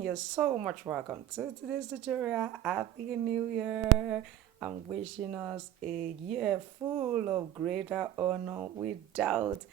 and you're so much welcome to today's tutorial. Happy New Year! I'm wishing us a year full of greater honor without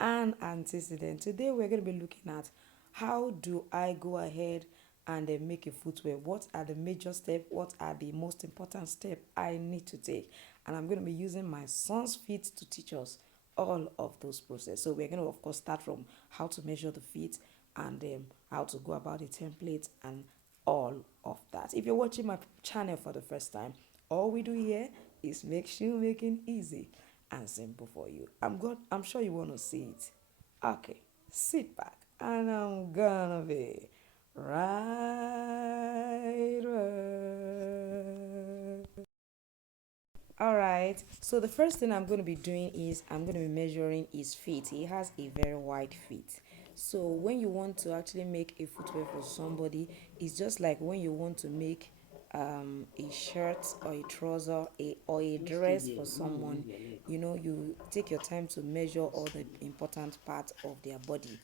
an antecedent. Today we're going to be looking at how do I go ahead and make a footwear. What are the major steps? What are the most important steps I need to take? And I'm going to be using my son's feet to teach us all of those process. So we're going to of course start from how to measure the feet and how to go about the template and all of that. If you're watching my channel for the first time, all we do here is make shoemaking easy and simple for you. I'm sure you want to see it. Okay, sit back and I'm gonna be right back. All right, so the first thing I'm going to be doing is I'm going to be measuring his feet. He has a very wide feet. So when you want to actually make a footwear for somebody, it's just like when you want to make a shirt or a trouser or a dress for someone. You know, you take your time to measure all the important parts of their body,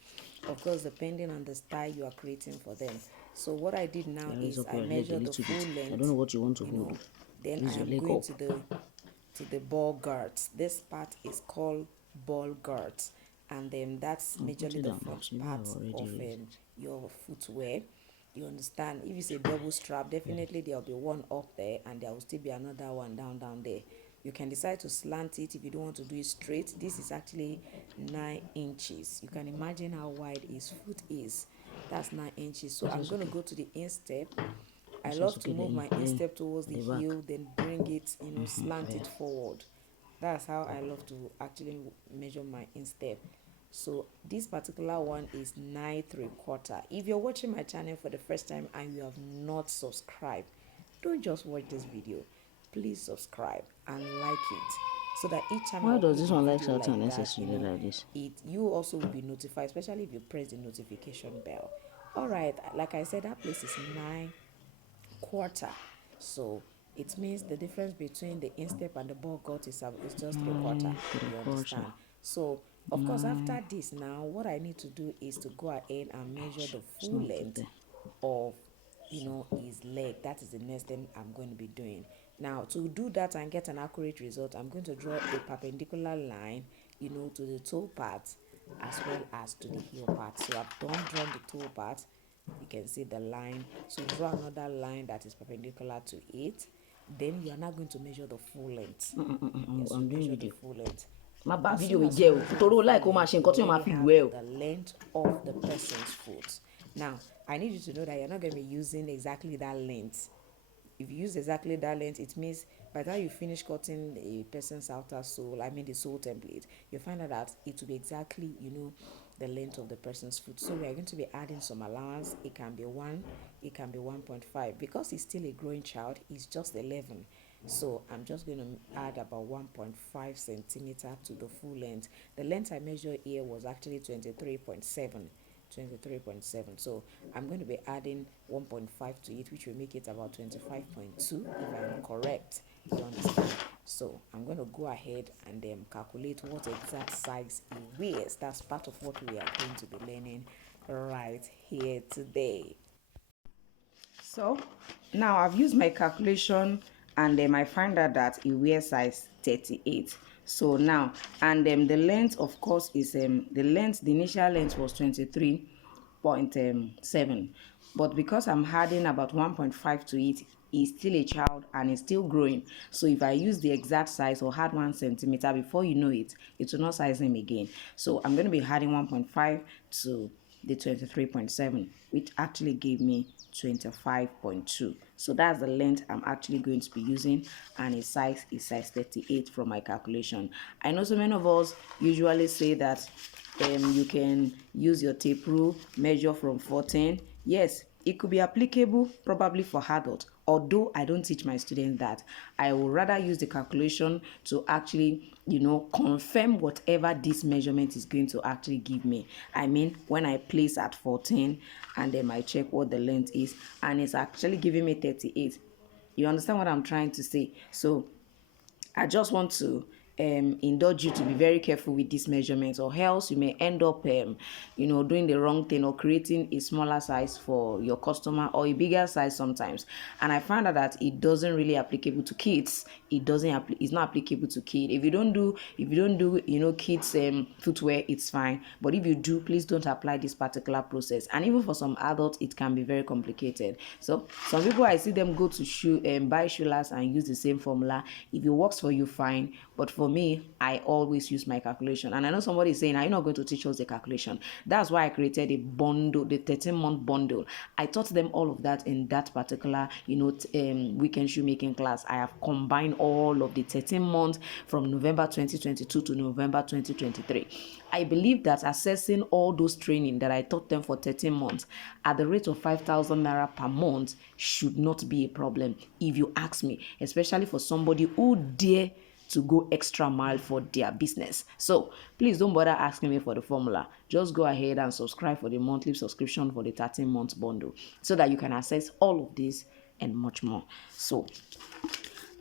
of course depending on the style you are creating for them. So what I did now is I measured the full length. I don't know what you want to hold. Then I am going to the ball guards. This part is called ball guards, and then that's majorly the front part of your footwear. You understand? If it's a double strap, definitely there'll be one up there and there will still be another one down there. You can decide to slant it if you don't want to do it straight. This is actually 9 inches. You can imagine how wide his foot is. That's 9 inches. So I'm going to go to the instep. I love to move my instep towards the heel, then bring it, slant it forward. That's how I love to actually measure my instep. So this particular one is 9¾ If you're watching my channel for the first time and you have not subscribed, don't just watch this video. Please subscribe and like it so that each time why does this one like that unnecessarily like this? You also will be notified, especially if you press the notification bell. All right, like I said, that place is 9¼ So it means the difference between the instep and the ball gut is just 3/4. You understand? So of course after this now what I need to do is to go ahead and measure the full length of his leg. That is the next thing I'm going to be doing. Now to do that and get an accurate result, I'm going to draw a perpendicular line to the toe part as well as to the heel part. So I've drawn the toe part. You can see the line. So draw another line that is perpendicular to it. Then you are now going to measure the full length. Yes, I'm doing video. The full length. My bad video with you. Total like how machine continue my feel well. The length of the person's foot. Now, I need you to know that you're not going to be using exactly that length. If you use exactly that length, it means by the time you finish cutting a person's outer sole, I mean the sole template, you find out that it will be exactly, the length of the person's foot. So we are going to be adding some allowance. It can be 1, it can be 1.5. Because he's still a growing child, he's just 11. So I'm just going to add about 1.5 centimeter to the full length. The length I measured here was actually 23.7. So I'm going to be adding 1.5 to it, which will make it about 25.2 if I'm correct. You understand? So I'm going to go ahead and calculate what exact size he wears. That's part of what we are going to be learning right here today. So now I've used my calculation and I find out that he wears size 38. So now, and the length of course is the initial length was 23.7, but because I'm adding about 1.5 to it, he's still a child and he's still growing. So if I use the exact size or add 1 centimeter, before you know it, it will not size him again. So I'm going to be adding 1.5 to the 23.7, which actually gave me 25.2. So that's the length I'm actually going to be using, and his size is size 38 from my calculation. I know so many of us usually say that you can use your tape rule, measure from 14. Yes, it could be applicable probably for adults, although I don't teach my students that. I would rather use the calculation to actually confirm whatever this measurement is going to actually give me. I mean, when I place at 14 and then I check what the length is and it's actually giving me 38. You understand what I'm trying to say? So I just want to indulge you to be very careful with these measurements, or else you may end up doing the wrong thing or creating a smaller size for your customer or a bigger size sometimes. And I found out that it doesn't really applicable to kids. It's not applicable to kids. If you don't do kids footwear, it's fine, but if you do, please don't apply this particular process. And even for some adults, it can be very complicated. So some people, I see them go to buy shoeless and use the same formula. If it works for you, fine, but for me, I always use my calculation. And I know somebody is saying, are you not going to teach us the calculation? That's why I created a bundle, the 13-month bundle. I taught them all of that in that particular weekend shoemaking class. I have combined all of the 13 months from November 2022 to November 2023. I believe that assessing all those training that I taught them for 13 months at the rate of 5,000 naira per month should not be a problem, if you ask me, especially for somebody who dare to go extra mile for their business. So please don't bother asking me for the formula. Just go ahead and subscribe for the monthly subscription for the 13-month bundle so that you can access all of this and much more. So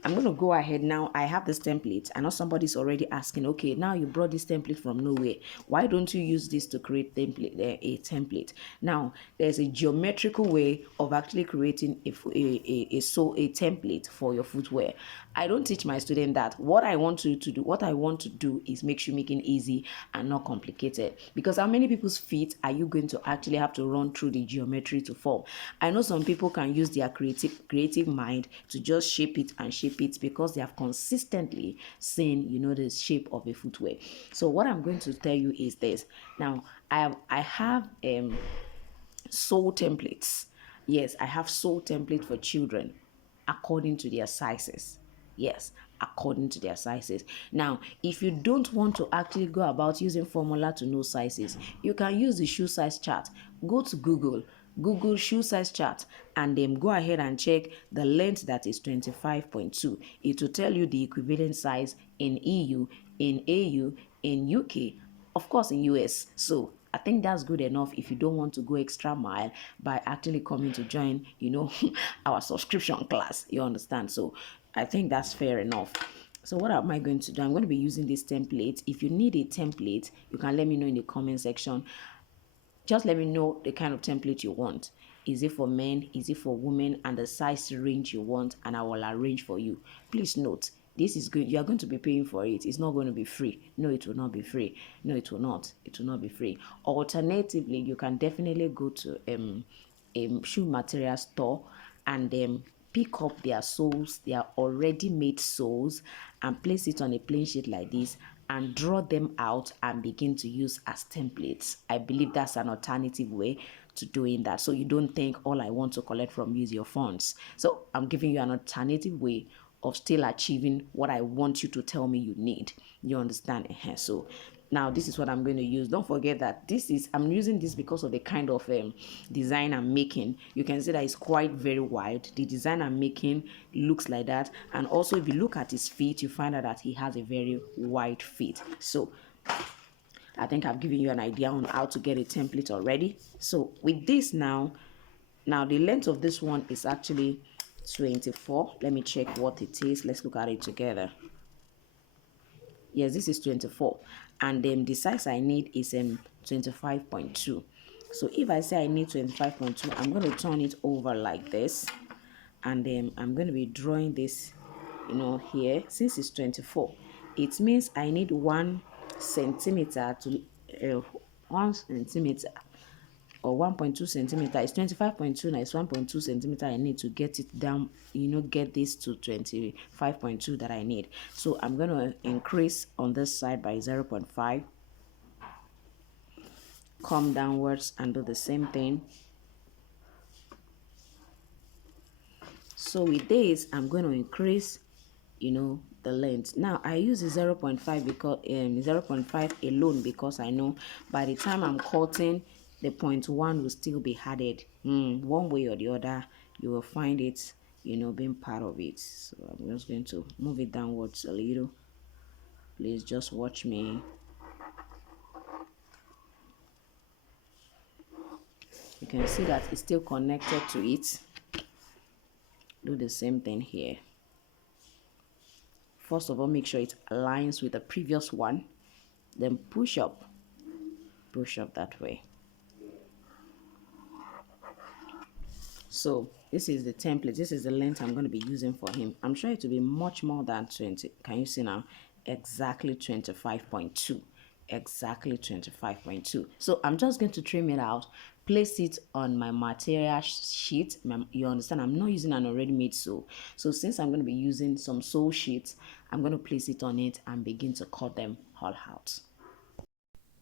I'm going to go ahead now. I have this template. I know somebody's already asking, okay, now you brought this template from nowhere. Why don't you use this to create a template? Now, there's a geometrical way of actually creating a template for your footwear. I don't teach my student that. What I want to do is make shoemaking easy and not complicated. Because how many people's feet are you going to actually have to run through the geometry to form? I know some people can use their creative mind to just shape it because they have consistently seen, the shape of a footwear. So what I'm going to tell you is this. Now, I have sole templates. Yes, I have sole template for children according to their sizes. Yes, according to their sizes. Now, if you don't want to actually go about using formula to know sizes, you can use the shoe size chart. Go to Google shoe size chart, and then go ahead and check the length that is 25.2. It will tell you the equivalent size in EU, in AU, in UK, of course in US. So I think that's good enough if you don't want to go extra mile by actually coming to join, our subscription class. You understand? So I think that's fair enough. So what am I going to do? I'm going to be using this template. If you need a template, you can let me know in the comment section. Just let me know the kind of template you want. Is it for men? Is it for women? And the size range you want, and I will arrange for you. Please note, this is good. You are going to be paying for it. It's not going to be free. No, it will not be free. No, it will not. It will not be free. Alternatively, you can definitely go to a shoe material store and pick up their soles, their already made soles, and place it on a plain sheet like this and draw them out and begin to use as templates. I believe that's an alternative way to doing that. So you don't think all I want to collect from you is your funds. So I'm giving you an alternative way of still achieving what I want you to tell me you need. You understand? So now this is what I'm going to use. Don't forget that I'm using this because of the kind of design I'm making. You can see that it's quite very wide. The design I'm making looks like that. And also if you look at his feet, you find out that he has a very wide feet. So I think I've given you an idea on how to get a template already. So with this now the length of this one is actually 24. Let me check what it is. Let's look at it together. Yes, this is 24, and then the size I need is 25.2. So if I say I need 25.2, I'm going to turn it over like this, and then I'm going to be drawing this here. Since it's 24, it means I need 1 centimeter to 1 centimeter or 1.2 centimeter. It's 25.2 now. It's 1.2 centimeter I need to get it down, get this to 25.2 that I need. So I'm going to increase on this side by 0.5, come downwards and do the same thing. So with this, I'm going to increase the length. Now I use the 0.5 because 0.5 alone, because I know by the time I'm cutting, the 0.1 will still be added. One way or the other, you will find it being part of it. So I'm just going to move it downwards a little. Please just watch me. You can see that it's still connected to it. Do the same thing here. first of all make sure it aligns with the previous one, then push up that way. So this is the template, this is the length I'm going to be using for him. I'm sure it will be much more than 20. Can you see now? Exactly 25.2, exactly 25.2. So I'm just going to trim it out, place it on my material sheet. You understand, I'm not using an already made sole. So since I'm going to be using some sole sheets, I'm going to place it on it and begin to cut them all out.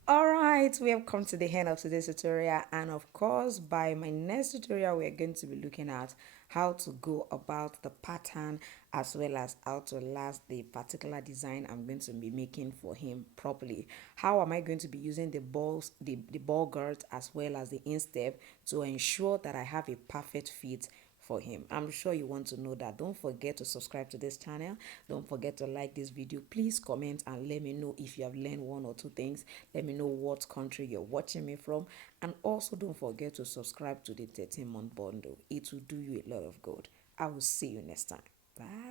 Alright, we have come to the end of today's tutorial, and of course by my next tutorial we are going to be looking at how to go about the pattern as well as how to last the particular design I'm going to be making for him properly. How am I going to be using the balls, the ball guards as well as the instep to ensure that I have a perfect fit for him. I'm sure you want to know that. Don't forget to subscribe to this channel. Don't forget to like this video. Please comment and let me know if you have learned one or two things. Let me know what country you're watching me from, and also don't forget to subscribe to the 13-month bundle. It will do you a lot of good. I will see you next time. Bye.